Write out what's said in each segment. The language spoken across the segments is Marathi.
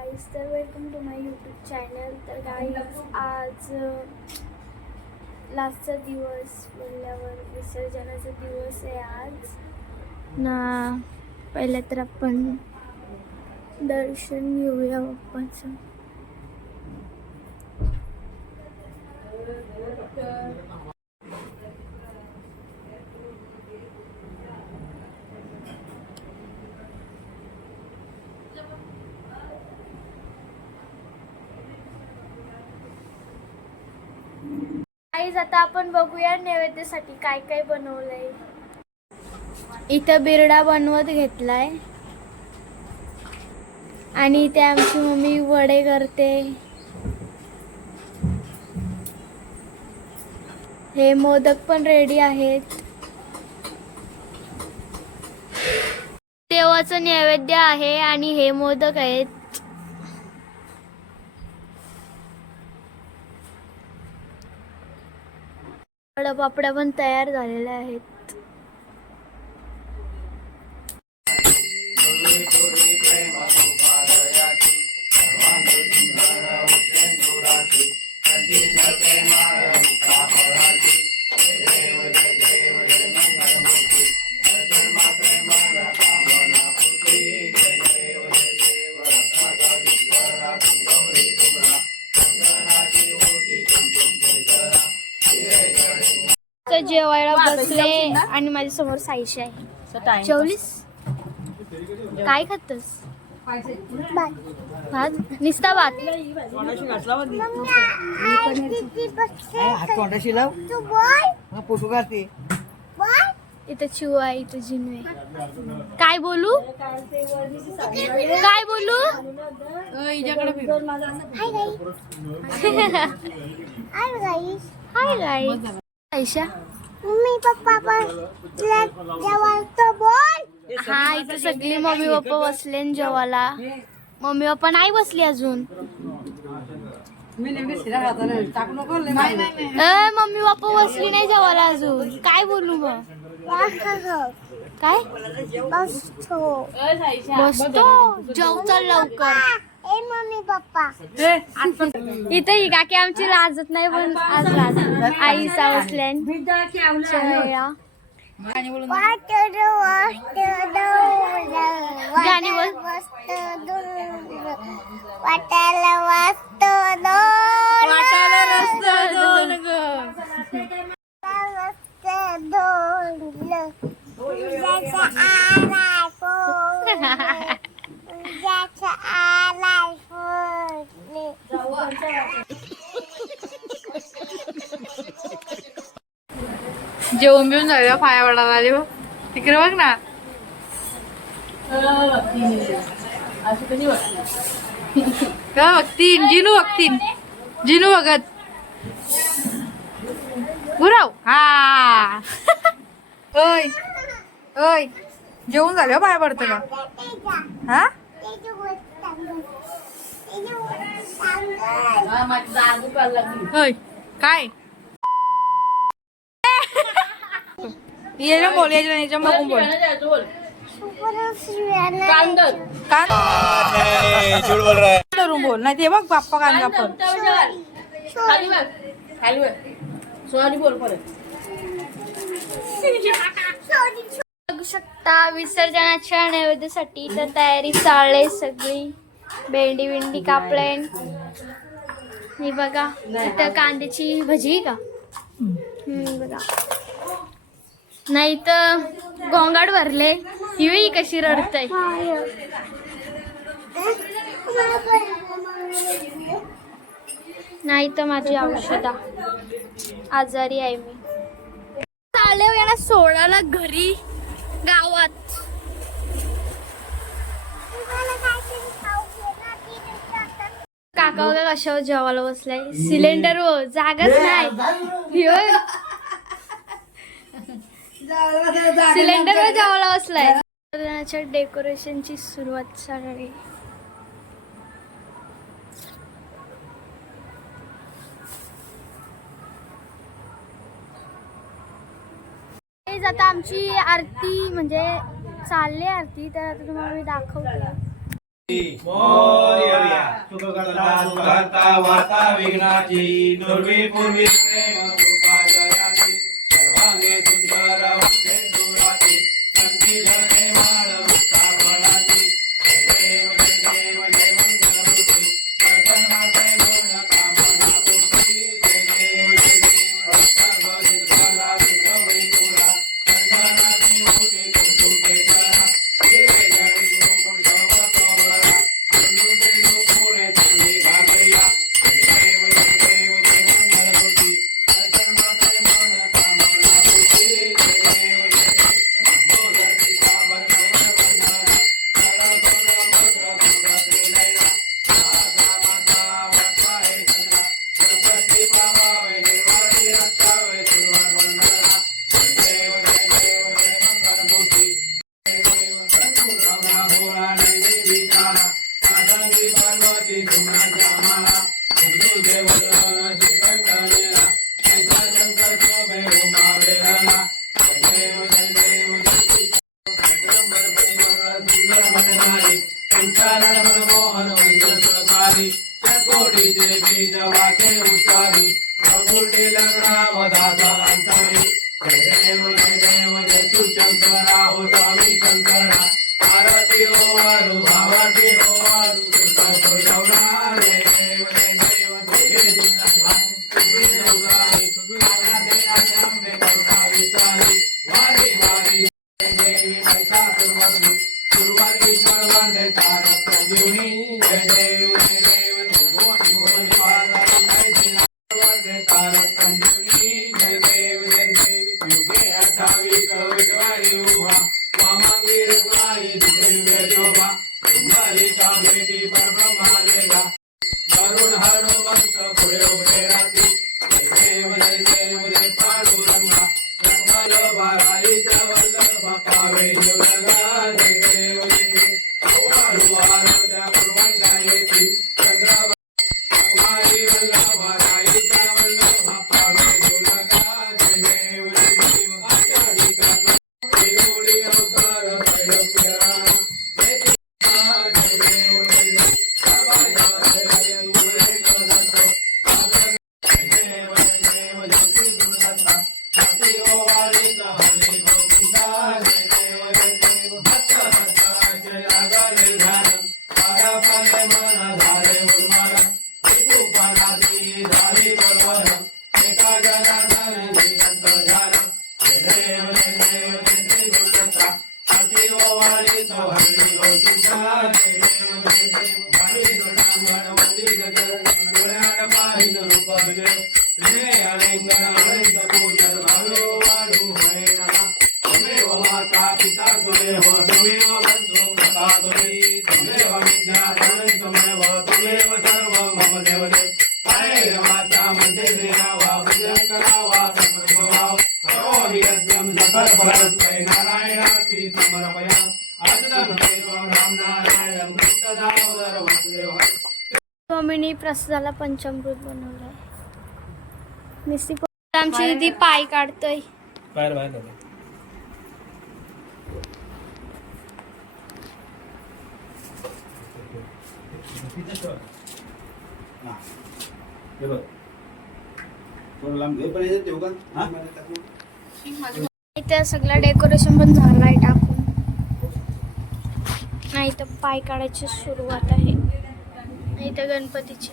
गाईज, तर welcome to my YouTube channel. तर गाईज, आज लास्टचा दिवस बोलल्यावर विसर्जनाचा दिवस आहे आज ना. पहिलं तर आपण दर्शन घेऊया बाप्पाचं. गाईज, आता आपण बघूया नैवेद्यासाठी काय काय बनवलंय. इथं बिरडा बनवत घेतलाय आणि इथे आमची मम्मी वडे करते. हे मोदक पण रेडी आहेत. देवाचं नैवेद्य आहे आणि हे मोदक आहेत. पापड्या पण तयार झालेल्या आहेत. जेवायला बसले आणि माझ्या समोर साईशी आहे. जेवलीस? काय खातस? भात, निस्ता भात. इथं चिव आहे, इथं जिनू आहे. काय बोलू काय बोलू? Hi guys. Ayesha, mummy papa बोल. हा, इथे सगळी मम्मी पप्पा बसले जेवायला. मम्मी पप्पा नाही बसली अजून. मम्मी पप्पा बसली नाही जेवायला अजून. काय बोलू मग? काय बसतो जेव चल लवकर. मम्मी पप्पा इथे ही काकी आमची लाजत नाही, पण आज लाज आईचा बसल्यान. गाणी बोल. वाटायला वाजतो जेवण बिवून झालं, पाया पडायला आले. बघ तिकडे बघ ना. बघतीन जिनू, बघतीन जिनू बघत. गुराव हा. ओय ओय, जेवून झाले पाया पडतं का? हा, होय काय ये बोल, याच्या बघून बोल. धरून बोल, नाही ते बघ बाप्पा कांदा पण. बघू शकता विसर्जनाच्या नैवेद्यासाठी तर तयारी चालली सगळी. भेंडी बिंडी कापले. हे बघा, इथं कांद्याची भजी का बघा. नाही तर गोंगाट भरले. ही कशी रडतय. नाही तर माझी औषधा, आजारी आहे मी. चालले याला सोडायला घरी गावात. काका वगैरे कशावर जेवायला बसलाय. सिलेंडर वर जागाच नाही. सिलेंडर वर जेवायला बसलाय. डेकोरेशनची सुरुवात झाली. आता आमची आरती म्हणजे चालली आरती, तर आता तुम्हाला मी दाखवते. करता वाता विघ्नाची दुर्वी पूर्वी प्रेम कृपा जयाची सर्वांगे सुंदर वंदे दुराची कंठी धरणे माळ मुक्ता फळाची जय देव जय मंगलमूर्ती दर्शन माते गुण कामना पूर्ती जय देव सर्व सिद्धाला दुर्गवे पुरा चंदनाची मोठी कुंकुमे चला हिरवे जळी कुंकुम शोभतो बळा कुंकुमे नुपुरे तुझी घागरिया जय देव जय मंगलमूर्ती दर्शन माते मन कामना पूर्ती जय देव मंगोदर पितांबर नयन वंदना सरळ सोन मंत्र कुंडते नयना माता माता वत्साहे चंद्रा सरस्वती पावावे निर्वाणी रक्षावे सुरवर वंदना जय देव जय मंगलमूर्ती जय देव सद्गुरवना भोळाने देवी जाना साधंगी पार्वती सुमनाच्या माला उद्धव देवदन श्रीकंठनेला ऐसा शंकर शोभे उमा वेळाला जय देव जय विक्रमर परिमल सुंदर मननारी पंचारण मनमोहन वंदनकारी शतकोटी देवी जवाचे उच्चारी प्रभुटे लग्नावदासा अंतरी जय देव जय शिवशंकरा हो स्वामी शंकरा आरती हो वालू भावाती हो वालू सुंदर सोडवणा जय देव जय सुंदर तुम्ही नवसारी आराधे राजांबे करुणा विसारी वारी वारी देवी पैसा सुरवंदी सुरवारीश्वर वंदे तारक संजीवनी जय देव भुवनी भुवनी पादारू कैसिना वंदे तारक संजीवनी जय देव युगे 28 विटवारी उभा वामांगी रुग्णाई दिव्य शोभा कुमारीचा भेटी परब्रह्मा लेला वरुण हनुमंत पुढे उभे राहती जय देव पांडुरंगा रत्नाल बाराईचा वल्लभ पावे दुर्गा जय देव वाळू आनंदा कुर्बांना येती चंद्र कुमारी वल्लभ बाराईचा वल्लभ पावे दुर्गा जय देव आषाढी काका वेगोळी अवतार त्रैलोक्य राणा येती जय देव सबाया जय मुळे करतो देव जय दुर्गा छाती ओवाळीचा हरी गोविंदा जय देव भक्त भक्ताचे लागले ध्यान पाया पाले मन झाले उन्माद एकू पानाती झाली बलवान एका जनार्दन जिवंत झाला जय देव जय दुर्गा छाती ओवाळीचा हरी गोविंदा जय देव भावी दुर्गांगण वंदित चरणी डोळ्यात पाहिन रूप तुझे रे आलिंगन अनंत पूजन भावे वाढू हरे नमः त्वमेव माता पिता त्वमेव त्वमेव बंधु सखा त्वमेव विद्याधनं त्वमेव त्वमेव सर्वं मम देवदेव हरे माता म्हणते श्रीरावा पूजन करावा समर्पयाव करोमि यज्ञं सकल फलस्मै नारायणाति समर्पयाम आजनं देवं राम नारायण कृष्ण दामोदर वासुदेव स्वामींनी प्रसादाला पंचामृत बनवलंय. निस्ती आमची दीदी पाय काढतोय. बाहेर बाहेर जाते हे बघ थोडं लांब घे पण येते का हां इथे सगळं डेकोरेशन पण झालंय टाकून. नाही तर पाय काढायची सुरुवात आहे. इथे गणपतीची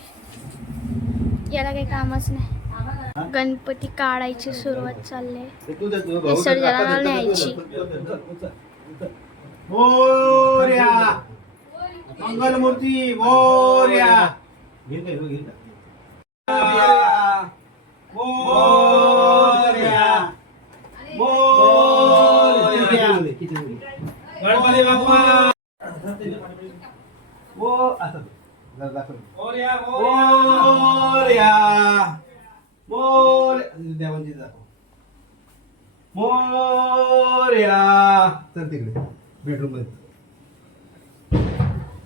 याला काही कामच नाही. गणपती काढायची सुरुवात चालली आहे. विसर्जनाला न्यायची. मोरया मंगलमूर्ती मोरया मोरया मोरया गणपती बाप्पा वो असं मोरया मोरया मोर देवांची दाखव मोरया चल तिकडे बेडरूम मध्ये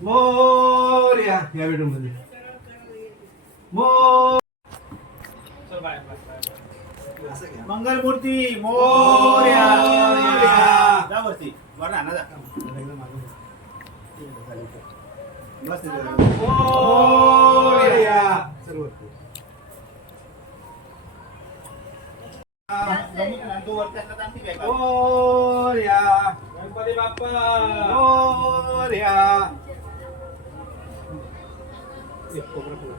मोरया या बेडरूम मध्ये मोर मंगलमूर्ती मोरया जावरती वरना ना जा सर्व मोरया गणपती बाप्पा मोरया. एक कोपरा फुला.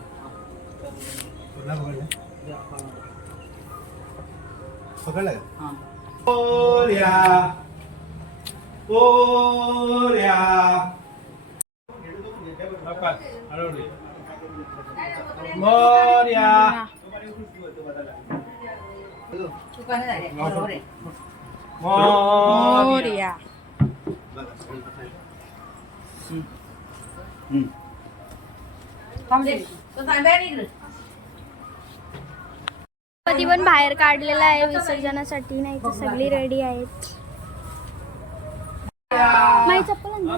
फुला पकडला. पकडला का? मोरया मोरया. बाप्पा हळूहळू. मोरया मोरया. गणपती पण बाहेर काढलेला आहे विसर्जनासाठी. नाही तर सगळी रेडी आहेत. माझी चप्पल आणली.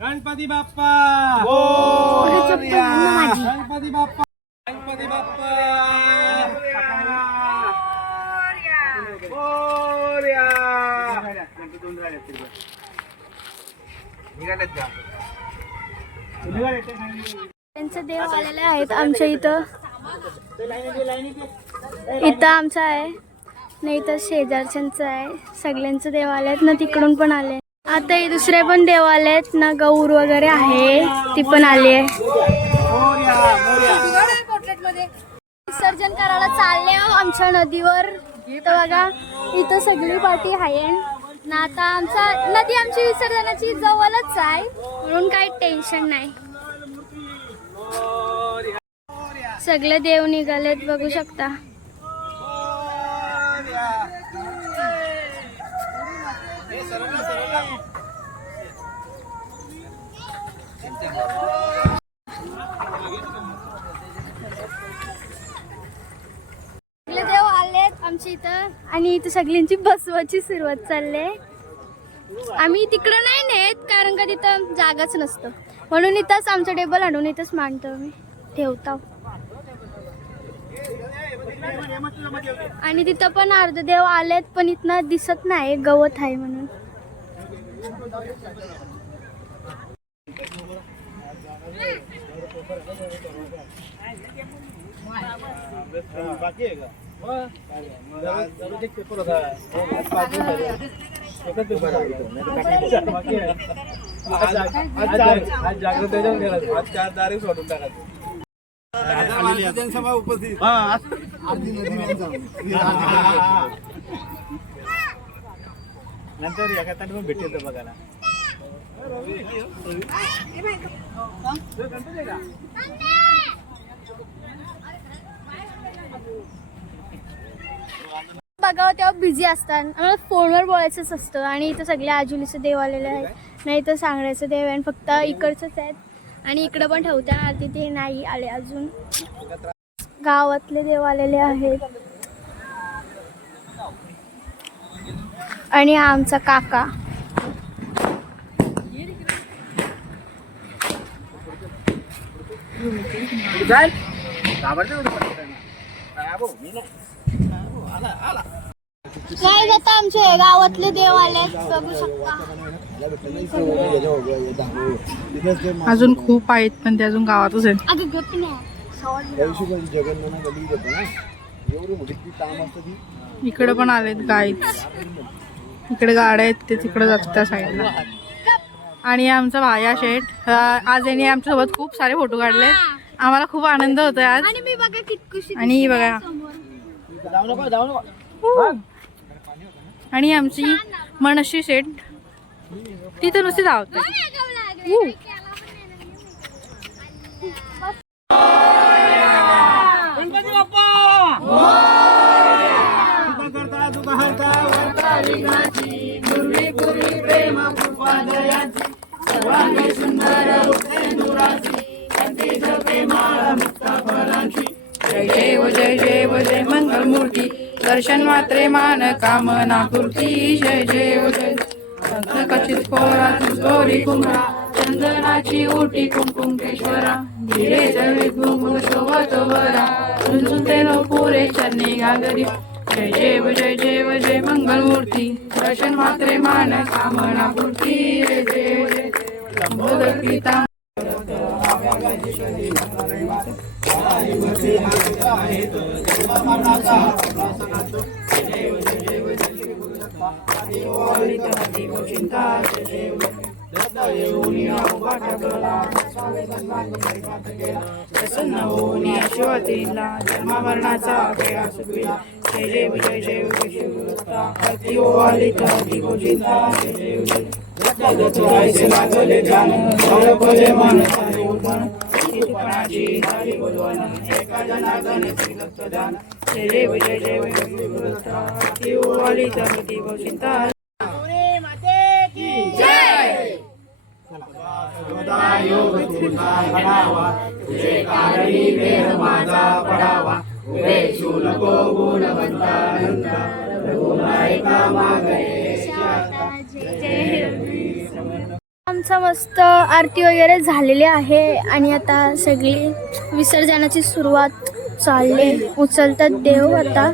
गणपती बाप्पा चप्पल आणलं माझी. गणपती बाप्पा गणपती बाप्पा त्यांचे देव आलेले आहेत आमच्या इथं. इथं आमचं आहे, नाही तर शेजारच्यांचं आहे. सगळ्यांचं देव आले आहेत ना, तिकडून पण आले. आता हे दुसरे पण देव आले आहेत ना, गौर वगैरे आहे ती पण आली आहे. विसर्जन करायला चालले आमच्या नदीवर. तर बघा इथं सगळी पाठी आहे ना. आता आमचा नदी आमची विसर्जनाची जवळच आहे म्हणून काही टेन्शन नाही. सगळे देव निघालेत बघू शकता. सगळे देव आलेत आमच्या इथं आणि इथं सगळ्यांची बसवायची सुरुवात चालली. आम्ही तिकडं नाही नेत कारण का तिथं जागाच नसतं, म्हणून इथंच आमचं टेबल आणून इथंच मांडतो आम्ही, ठेवतो. आणि तिथं पण अर्धे देव आलेत पण इथनं दिसत नाही, गवत आहे म्हणून. बाकी आहे का? जनसभा उपस्थित. नंतर एका ताट मग भेटेल तर बघायला. बघावं तेव्हा बिझी असतात, आम्हाला फोनवर बोलायचंच असतं. आणि इथं सगळे आजुलीचे देव आलेले आहेत, नाही तर सांगण्याचं देव आहे. फक्त इकडचंच आहेत आणि इकडं पण ठेवत्या आरती ते नाही आले अजून. गावातले देव आलेले आहेत. आणि हा आमचा काका. काय जाता आमचे गावातले देव आले बघू शकता. अजून खूप आहेत पण ते अजून गावातच आहेत. अगं गप्प नाही. इकडे पण आलेत गाईच. इकडे गाड्या आहेत ते तिकडे जातात त्या साईडला. आणि आमचा भाया शेठ आज यांनी आमच्यासोबत खूप सारे फोटो काढले. आम्हाला खूप आनंद होतोय आज. आणि मी बघा कितकुशी. आणि बघा आणि आमची मनश्री शेठ तिथं नुसती धावते. गणपती बाप्पा करता तुका हरता वर्ता विघ्नाची पूर्वी पूर्वी प्रेम कृपा दयाची सर्वांगी सुंदर उपेंदुराची कंठीत प्रेमाळ मुक्त फलांची. जय देव जय देव जय मंगल मूर्ती दर्शन मात्रे मान कामना पूर्ती. जय देव जय कचित कोरा गौरी कुंभा चंदनाची ओटी कुंकुमेश्वरा. गिरे जळे घुंगू शोभत वरा झुंझुते नो पुरे चरणी घागरी. जय देव जय देव जय मंगलमूर्ती दर्शन मात्रे मान कामना पूर्ती जय देव जय लंबोदर गीता प्रसन्न होऊन शिवतीला जन्मावरणाचा खेळा सुटविला जय देव जय देव अति ओवाळी अति गोचिंता जय देव जय लागले ध्यान पले मन पणाची झाली बोलवण एका जनार्दन ध्यान जय देव जय देव अति ओवाळी अति गोचिंता योग तुझा घडावा तुझे कारणी देह माझा पडावा उभे नको गुणवंता रघुनायका मागे आमचा मस्त आरती वगैरे झालेली आहे आणि आता सगळी विसर्जनाची सुरुवात चालली उचलतात देव आता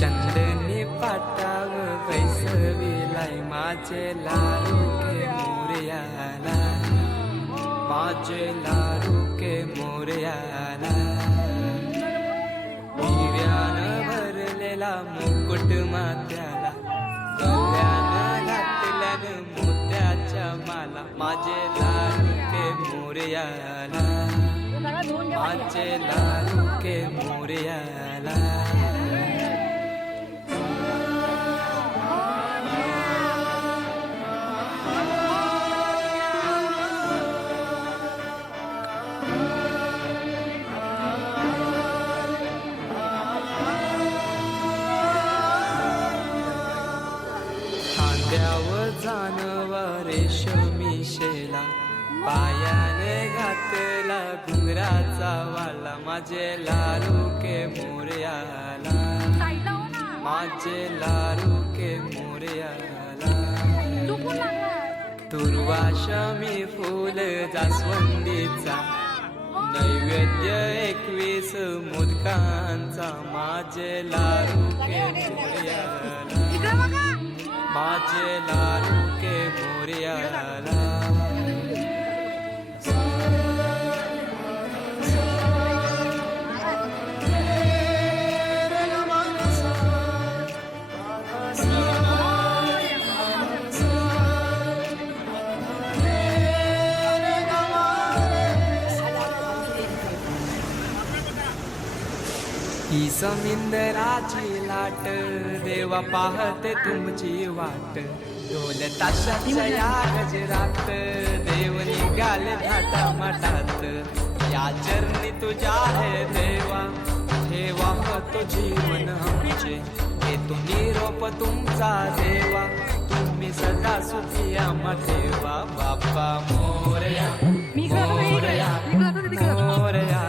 चंदनी पाटाव बैसविलाय माझे लाडके मोरयाला माझे लाडके मोरयाला हिऱ्यानं भरलेला मुकुट मात्याला गळ्यानं घातल्यानं मोत्याच्या माला माझे लाडके मोरयाला माझे लाडके मोरयाला जानवा रेशमी शेला पायाने घातला घुंगराचा वाला माझे लाडके मोरयाला माझे लाडके मोरयाला दुर्वाशमी फूल जास्वंदीचा नैवेद्य 21 मोदकांचा माझे लाडके मोरयाला माझे लाडके मोरयाला ही समिंदराची लाट देवा पाहते तुमची वाट ढोल ताशाच्या या गजरात देव निघाले थाटा माटात या चरणी तुझ्या आहे देवा ठेवा तो जीवन आमचे येतो निरोप तुमचा देवा तुम्ही सदा सुखी आम्हा ठेवा बाप्पा मोरया मोरया मोरया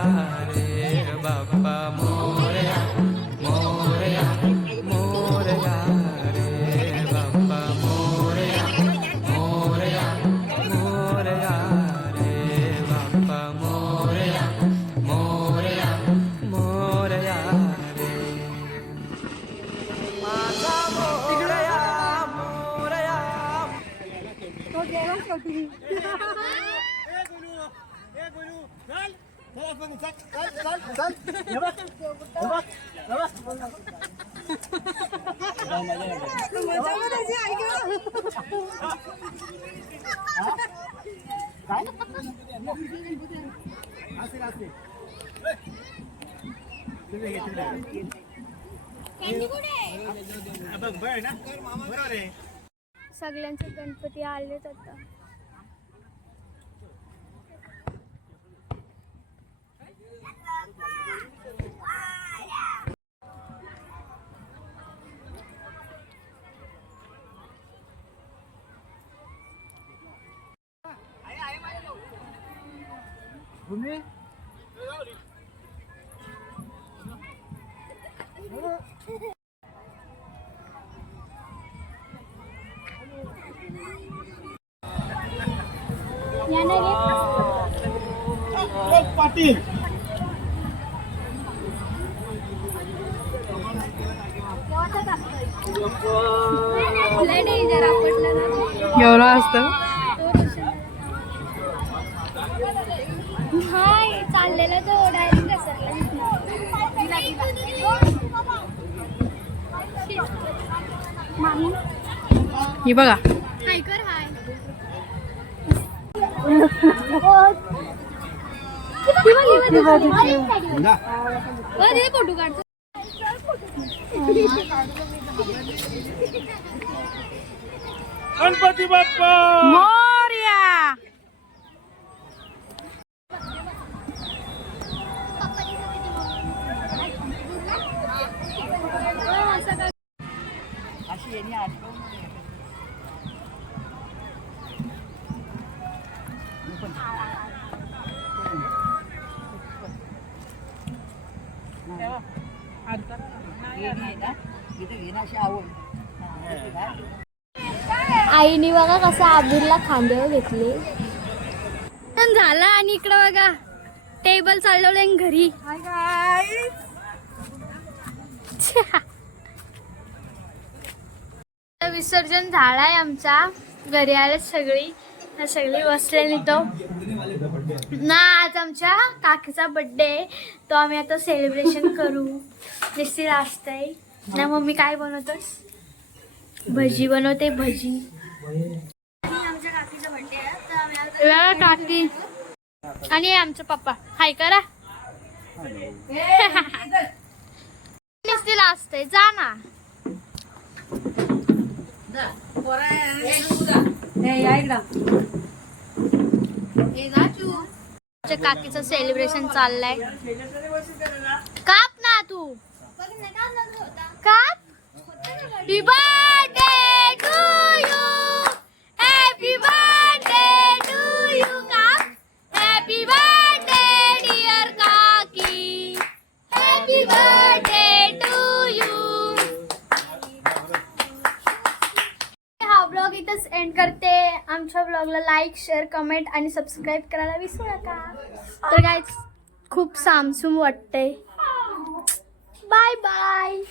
रे बाप्पा मोरया मोरया मोरया रे बाप्पा मोरया मोरया मोरया रे बाप्पा मोरया मोरया मोरया रे माझा मोरया मोरया सगळ्यांचे गणपती आलेत आता पाटील एवढं असतं. हाय चाललेला तो डायरेक्ट मामी ही बघा हाय कर हाय फोटो काढतो गणपती बाप्पा मोरया. आईने बघा कसं आबिरला खांद्यावर घेतले पण झालं. आणि इकडं बघा टेबल चालवलं घरी. विसर्जन झालाय आमचा. घरी आले सगळी बसलेली तो ना. आज आमच्या काकीचा बर्थडे आहे तो आम्ही आता सेलिब्रेशन करू. जशी असतंय ना. मम्मी काय बनवतोस? भजी बनवते भजी. आमच्या काकीचा बर्थडे आहे काकी आणि आमचा पप्पा हाय करा. तिला असतंय जा ना. काकीचं सेलिब्रेशन चाललंय. काप ना तू काप. Happy birthday to you. Happy birthday to you. काप. हॅपी बर्थडे डिअर काकी. Happy birthday to you. हा ब्लॉग इथंच एंड करते. आमच्या ब्लॉगला लाईक शेअर कमेंट आणि सबस्क्राईब करायला विसरू नका. तर गाईज खूप सामसूम वाटतंय. Bye bye.